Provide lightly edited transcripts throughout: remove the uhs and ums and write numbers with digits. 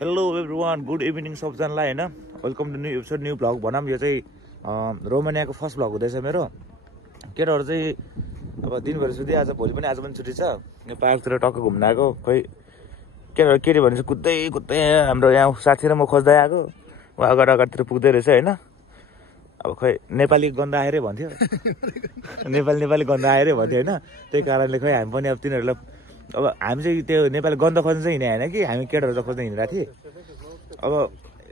Hello everyone, good evening सबजनालाई होइन। Welcome to new episode, new vlog भनौँ। यो चाहिँ रोमानियाको फर्स्ट भ्लग हुँदैछ मेरो। केटाहरू चाहिँ अब दिनभरि छुट्टी, आज भोलि पनि आज पनि छुट्टी छ। यो पार्कतिर टक्क घुम्न आएको। खोइ केटाहरू केटी भनेपछि कुद्दै कुद्दै हाम्रो यहाँ साथी र म खोज्दै आएको। ऊ अगाडितिर पुग्दै रहेछ होइन। अब खोइ नेपाली गन्दा आएरै भन्थ्यो, नेपाली गन्दा आएरै भन्थ्यो होइन। त्यही कारणले खोइ हामी पनि अब तिनीहरूलाई अब हामी चाहिँ त्यो नेपाली गन्ध खोज्नु चाहिँ हिँडे होइन कि, हामी केटाहरू त खोज्दै हिँडिरहेको थिएँ। अब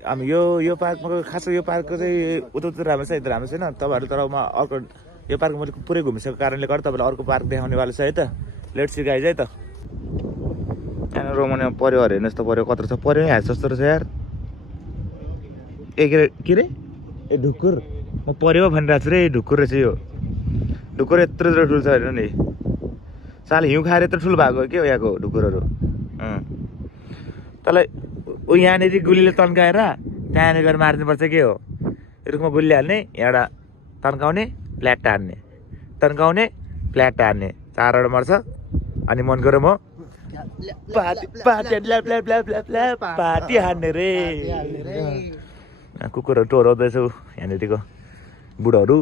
हामी यो पार्कमा खास यो पार्कको चाहिँ उता राम्रो छ, यता राम्रो छैन। तपाईँहरू तर म अर्को यो पार्क मैले पुरै घुमिसकेको कारणले गर्दा तपाईँलाई अर्को पार्क देखाउनेवाला छ है त। लेट्स सी गाइज है त। यहाँ रोमानियामा पर्यो अरे, हेर्नुहोस् त पर्यो कत्रो छ। पर्यो नै हाल्छ जस्तो रहेछ यार। के रे ए ढुक्कुर, म पर्यो भनिरहेको छु रे। ढुक्कुर रहेछ यो। ढुक्कुर यत्रो ठुलो छ हेर्नु नि। साल हिउँ खाएर यत्रो ठुलो भएको के हो यहाँको ढुक्कुरहरू। तँलाई ऊ यहाँनिर गुलीले तन्काएर त्यहाँनिर गएर मारिदिनुपर्छ के हो। रुखमा गुली हाल्ने, यहाँबाट तन्काउने, फ्ल्याट टार्ने, तन्काउने, फ्ल्याट टार्ने, चारवटा मर्छ। अनि मन गऱ्यो म पार्टी हान्ने रे। कुकुरहरू टोराउँदैछु यहाँनिरको बुढोहरू।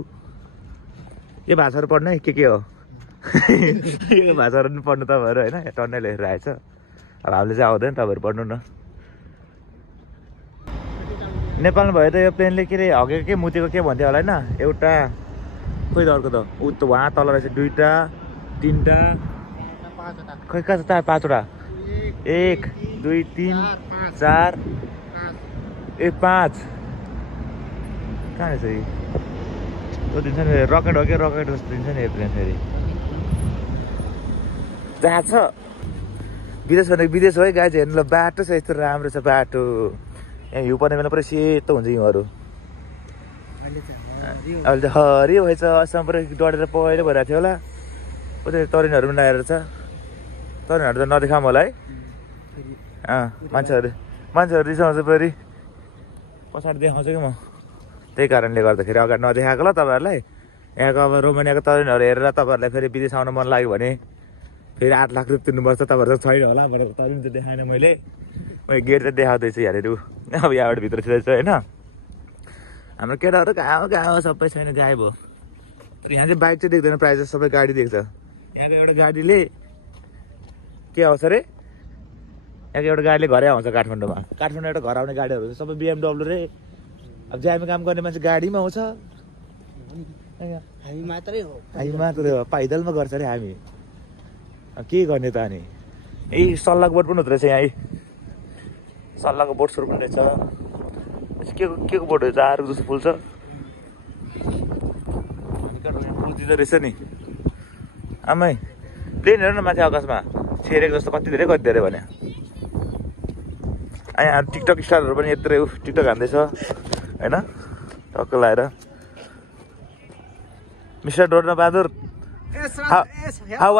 यो भाषाहरू पढ्नु है, के हो यो भाषाहरू पनि पढ्नु तपाईँहरू होइन। टन्नै लेखेर आएछ। अब हामीले चाहिँ आउँदैन, तपाईँहरू पढ्नु न। नेपालमा भयो त यो प्लेनले के अरे हगेको के मुतेको के भन्थ्यो होला होइन। एउटा खोइ त अर्को त ऊ त वहाँ तल रहेछ, दुईवटा तिनवटा खोइ कहाँ छ, 4-5वटा। 1 2 3 4 5 कहाँ रहेछ यी। त्यो दिन्छ नि रकेट हो क्या, रकेट जस्तो दिन्छ नि एयरप्लेन। फेरि जहाँ छ विदेश भनेको विदेश हो है गाइज। हेर्नु ल बाटो छ यस्तो राम्रो छ बाटो। यहाँ हिउँ पर्ने बेला पुरै सेतो हुन्छ हिउँहरू। अहिले त हरियो भएछ। असम पुरै डढेर पहिरो भइरहेको थियो होला। उता तरुणहरू पनि लगाएर छ। तरुणहरू त नदेखाऊँ होला है। मान्छेहरू रिसाउँछ फेरि, पछाडि देखाउँछ कि म। त्यही कारणले गर्दाखेरि अगाडि नदेखाएको ल तपाईँहरूलाई। यहाँको अब रोमानियाको तरुणहरू हेरेर तपाईँहरूलाई फेरि विदेश आउन मन लाग्यो भने फेरि 8 लाख रुपियाँ तिर्नुपर्छ। तपाईँहरू छैन होला भनेको तरुण चाहिँ देखाएन मैले गेट चाहिँ देखाउँदैछु यहाँनिर। अब यहाँबाट भित्र छिर्दैछु होइन। हाम्रो केटाहरू कहाँ सबै छैन, गायब हो। तर यहाँ चाहिँ बाइक चाहिँ देख्दैन, प्रायः जस्तो सबै गाडी देख्छ। यहाँको एउटा गाडीले के आउँछ अरे, यहाँको एउटा गाडीले घरै आउँछ काठमाडौँमा। काठमाडौँ एउटा घर आउने गाडीहरू हुन्छ सबै BMW रे। अब ज्यामी काम गर्ने मान्छे गाडीमा आउँछ। हामी मात्रै हो पैदलमा गर्छ अरे हामी। के गर्ने त अनि। यही सल्लाहको बोट पनि हुँदो रहेछ यहाँ। सल्लाहको बोटहरू पनि रहेछ। के को बोट हो, आरुख जस्तो फुल छ। पुल दिँदो रहेछ नि आमै। प्लेन हेर न माथि आकाशमा छेरेको जस्तो, कति धेरै भने। यहाँ टिकटक स्टारहरू पनि यत्रो टिकटक हान्दैछ होइन, टक्क लाएर। मिस्टर डोर्नबहादुर, हाउ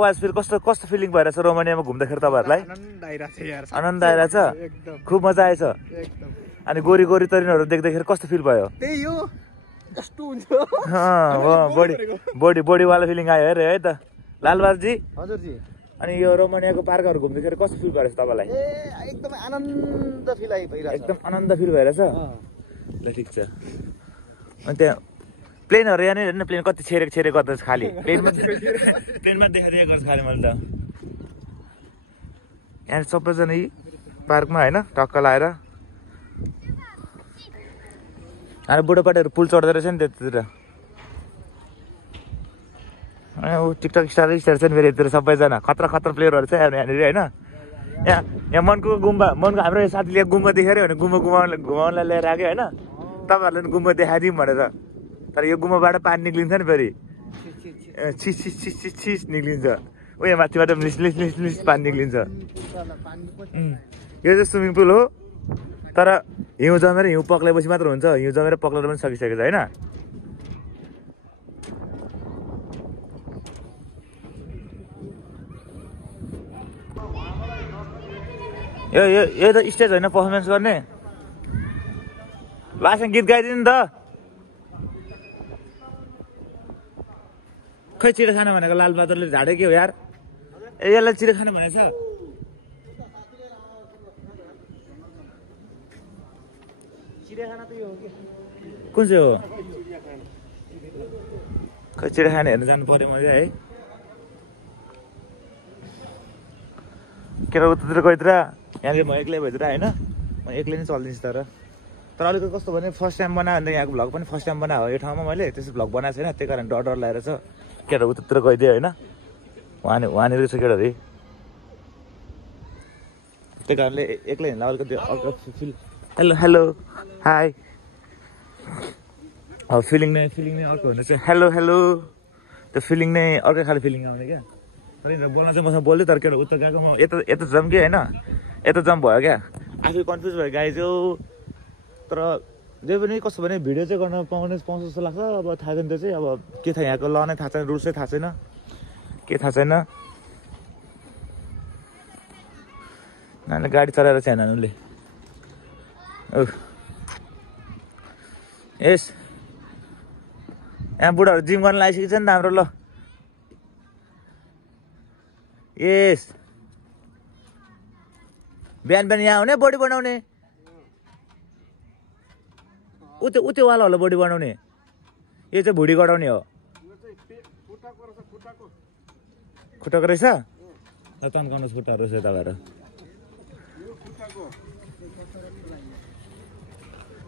वाज फिल कस्तो फिलिङ भइरहेछ रोमानियामा घुम्दाखेरि तपाईँहरूलाई? आनन्द आइरहेछ, खुब मजा आएछ। अनि गोरी तरिनहरू देख्दाखेरि कस्तो फिल भयो? बडीवाला फिलिङ आयो अरे है त लालबाजी हजुरजी। अनि यो रोमानियाको पार्कहरू घुम्दाखेरि कस्तो फिल भइरहेछ तपाईँलाई? एकदम आनन्द फिल भइरहेछ। ल ठिक छ। अनि त्यहाँ प्लेनहरू यहाँनिर हेर्नु, प्लेन कति छेरेको गर्दैछ खालि। प्लेनमा देखाइदिएको छ खालि मैले त। यहाँ सबैजना यी पार्कमा होइन टक्क लाएर। अनि बुढोपाटीहरू पुल चढ्दो रहेछ नि त्यतातिर। ऊ टिकटक स्टार छ नि फेरि यतिर सबैजना खतरा प्लेयरहरू छ यहाँनिर होइन। यहाँ मनको हाम्रो साथीले गुम्बा देखाएर भने घुमाउनलाई लिएर आएको होइन। तपाईँहरूले पनि गुम्बा देखाइदिउँ भनेर। तर यो गुम्बाबाट पानी निक्लिन्छ नि फेरि, छिस निक्लिन्छ। ऊ यहाँ माथिबाट लिस पानी निक्लिन्छ। यो चाहिँ स्विमिङ पुल हो, तर हिउँ जमेर हिउँ पक्लेपछि मात्र हुन्छ। हिउँ जमेर पक्लेर पनि सकिसकेको छ होइन। यो त स्टेज होइन पर्फर्मेन्स गर्ने। लास्टमा गीत गाइदिनु नि त। खै चिया खानु भनेको लालबहादुरले झाडे के हो यार। ए यसलाई चिया खानु भनेको छ। कुन चाहिँ हो खै चिडियाखाना हेर्नु जानु पर्यो मैले है के उतातिर गइतिर यहाँनिर म एक्लै भइदिएर होइन म एक्लै नै चलिदिन्छु तर अलिकति कस्तो भने फर्स्ट टाइम बनायो भने यहाँको भ्लग पनि फर्स्ट टाइम बनायो यो ठाउँमा मैले त्यसै भ्लग बनाएको छैन त्यही कारण डर लागेर छ केटा उतातिर गइदियो होइन वहाँनिर छ केटाहरू त्यही कारणले एक्लै हिँड्दा अलिकति फिल हेलो हाई अब फिलिङ नै अर्को हुने चाहिँ हेलो त्यो फिलिङ नै अर्कै खाले फिलिङ आउने क्या तर यिनीहरू बोल्न चाहिँ मसँग बोल्दै तर केटा उता गएको म यता जाऊँ कि होइन यता जाऊँ भयो क्या आफै कन्फ्युज भयो गाई चाहिँ तर जे पनि कस्तो भने भिडियो चाहिँ गर्न पाउँछ जस्तो लाग्छ अब थाहा छैन त्यो चाहिँ अब के थाहा यहाँको ल नै थाहा छैन रुल्सै थाहा छैन के थाहा छैन नानीले गाडी चलाएर चाहिँ नानीले यस यहाँ बुढाहरू जिम गर्न लागिसकेको छ नि त हाम्रो ल यस बिहान यहाँ आउने बडी बनाउने उतै वाला होला बडी बनाउने यो चाहिँ भुँडी गढाउने हो खुट्टाको रहेछ तन्काउनुहोस् खुट्टाहरू रहेछ यता भएर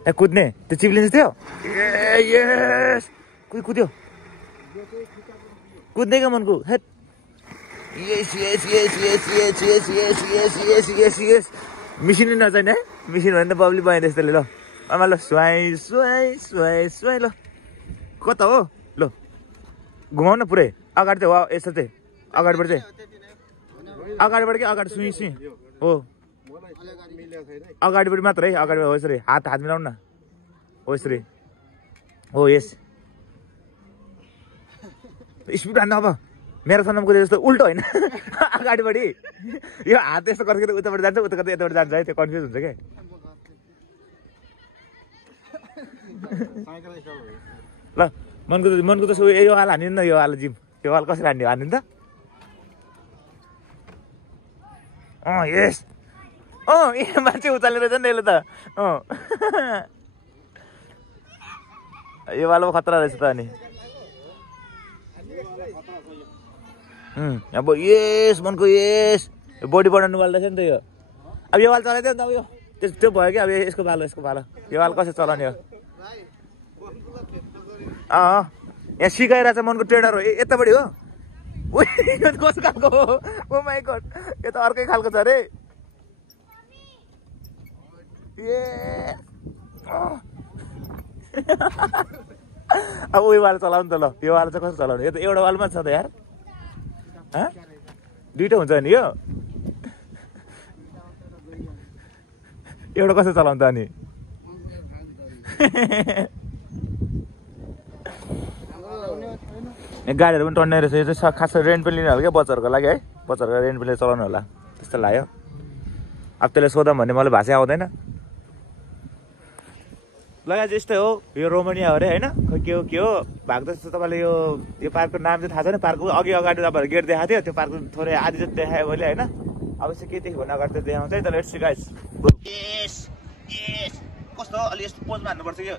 ए कुद्ने त्यो चिप्लिन्छ थियो यस कुद्यो कुद्ने क्या मनको हेट यस मिसिन नचाहिने है मिसिन भने त बब्ली भयो त्यस्तोले ल आमा ल सुहाई ल कता हो ल घुमाउ न पुरै अगाडि चाहिँ वा यस्तो चाहिँ अगाडिबाट चाहिँ अगाडिबाट कि अगाडि सुई हो अगाडिबाट मात्र है अगाडि हो यसरी हात मिलाउनु न हो यसरी हो यस स्पिड हान्नु अब म्याराथनमा कुदे जस्तो उल्टो होइन अगाडिपट्टि यो हात यस्तो गर्छ उताबाट जान्छ उता गर्दा यताबाट जान्छ है त्यो कन्फ्युज हुन्छ क्या ल मनको त यो वाला हान्नु न यो वाला जिम यो वाला कसरी हान्नु त यस ए मान्छे उचालेर छ नि यसले त यो वाला खतरा रहेछ त अनि अब यस मनको यस बडी बनाउनु वाला रहेछ नि त यो अब यो वाला चलाइदियो नि त अब यो त्यो भयो क्या अब यसको पालो यो वाला कसरी चलाउने हो यहाँ सिकाइरहेछ मनको ट्रेनर हो यतापट्टि हो कस्तो खालको हो ओ माइ गॉड यो त अर्कै खालको छ अरे अब उयो वाला चलाउनु त ल यो वाला चाहिँ कसरी चलाउने यो त एउटा वालमा छ त यार दुइटा हुन्छ नि यो एउटा कसरी चलाउनु त अनि गाडीहरू पनि टन्ने रहेछ यो चाहिँ खास रेन्ट पनि लिनु होला क्या बच्चाहरूको लागि है बच्चाहरूको रेन्ट पनि चलाउनु होला त्यस्तो लाग्यो अब त्यसलाई सोधौँ भने मलाई भाषा आउँदैन लगाए चाहिँ यस्तै हो यो रोमानिया हो अरे होइन के हो भएको जस्तो तपाईँले यो पार्कको नाम चाहिँ थाहा छैन पार्कको अगाडि तपाईँहरू गेट देखाएको थियो त्यो पार्कको थोरै आधी जति देखायो मैले होइन अब चाहिँ के देखियो भने अगाडि त्यो देखाउँछ है त लेट्स सी गाइस कस्तो हो अलि यस्तो पोजमा हान्नुपर्छ कि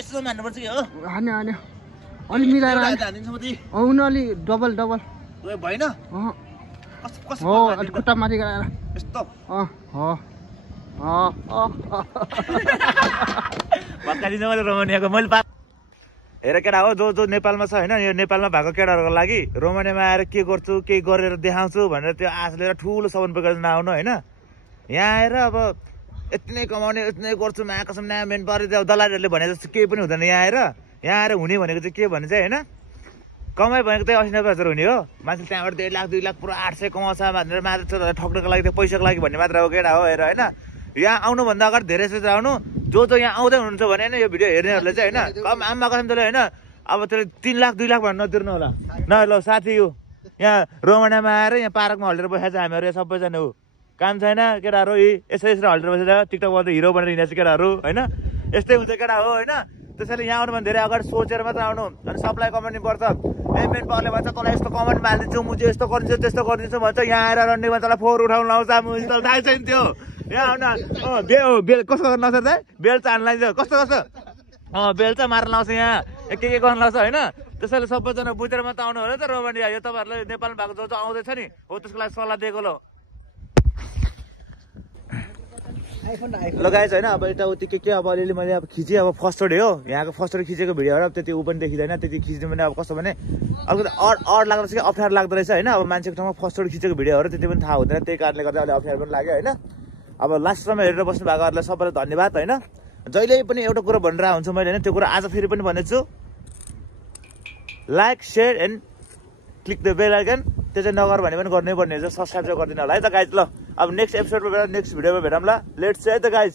यस्तो हान्नुपर्छ कि हो अलि मिलाएर आउनु अलि डबल भएन हो अलि खुट्टा माथि गराएर यस्तो भक्का दिन्छ मैले रोमानियाको मैले हेर केटा हो जो नेपालमा छ होइन यो नेपालमा भएको केटाहरूको लागि रोमानियामा आएर के गर्छु केही गरेर देखाउँछु भनेर त्यो आश लिएर ठुलो सामान बोकेर नआउनु होइन यहाँ आएर अब यति नै कमाउने यति नै गर्छु कसम नयाँ मेन परेर दलालीहरूले भने जस्तो केही पनि हुँदैन यहाँ आएर हुने भनेको चाहिँ के भने चाहिँ होइन कमाइ भनेको त्यही 80-90 हजार हुने हो मान्छेले त्यहाँबाट 1.5 लाख 2 लाख पुरा 800 कमाउँछ भनेर मात्र ठग्नको लागि त्यो पैसाको लागि भन्ने मात्र हो केटा हो हेर होइन यहाँ आउनुभन्दा अगाडि धेरै सोचेर आउनु जो यहाँ आउँदै हुनुहुन्छ भने होइन यो भिडियो हेर्नेहरूले चाहिँ होइन कम आम्मा कसम त्यसले होइन अब त्यसले 3 लाख 2 लाख भन्नु नतिर्नु होला न ल साथी यो यहाँ रोमानियामा आएर यहाँ पार्कमा हल्लेर बसेको छ हामीहरू यहाँ सबैजना हो काम छैन केटाहरू यसरी हल्लेर बसेर टिकटक गर्दै हिरो बनेर हिँडेको छ केटाहरू होइन यस्तै हुन्छ केटा हो होइन त्यसैले यहाँ आउनु भने धेरै अगाडि सोचेर मात्र आउनु अनि सबलाई कमेन्ट पर्छ ए मेन पावरले भन्छ तँलाई यस्तो कमेन्टमा हालिदिन्छु म चाहिँ यस्तो गरिदिन्छु त्यस्तो गरिदिन्छु भन्छ यहाँ आएर रन्डीमा तँलाई फोहोर उठाउनु लाउँछ मुझे तँलाई थाहै छैन त्यो यहाँ आउन बेल कस्तो गर्न लाउँछ त बेलचा हाल्नु लाइन्छ कस्तो कस्तो बेलचा मार्न लाउँछ यहाँ के गर्न लाउँछ होइन त्यसैले सबैजना बुझेर मात्र आउनु हो र त रोमानिया यो तपाईँहरूलाई नेपालमा भएको जो आउँदैछ नि हो त्यसको लागि सल्लाह दिएको ल लगाएछ होइन अब यताउति के अब अलिअलि मैले अब खिचेँ अब फर्स्ट डे हो यहाँको फर्स्ट डे खिचेको भिडियोहरू अब त्यति ऊ पनि देखिँदैन त्यति खिच्नु भने अब कस्तो भने अलिकति अड लाग्दो रहेछ कि अप्ठ्यारो लाग्दो रहेछ होइन अब मान्छेको ठाउँमा फर्स्ट डे खिचेको भिडियोहरू त्यति पनि थाहा हुँदैन त्यही कारणले गर्दा अलिक अप्ठ्यारो पनि लाग्यो होइन अब लास्टमा हेरेर बस्नु भएकोहरूलाई सबैलाई धन्यवाद होइन जहिले पनि एउटा कुरो भनिरहेको हुन्छु मैले होइन त्यो कुरा आज फेरि पनि भनेछु like share and click the bell icon त्यो चाहिँ नगर भने पनि गर्नै पर्ने हुन्छ सब्सक्राइब चाहिँ गरिदिनु होला है त गाइज ल अब नेक्स्ट एपिसोडमा भेटौँ नेक्स्ट भिडियोमा भेटौँ ल लेट्स से है त गाइज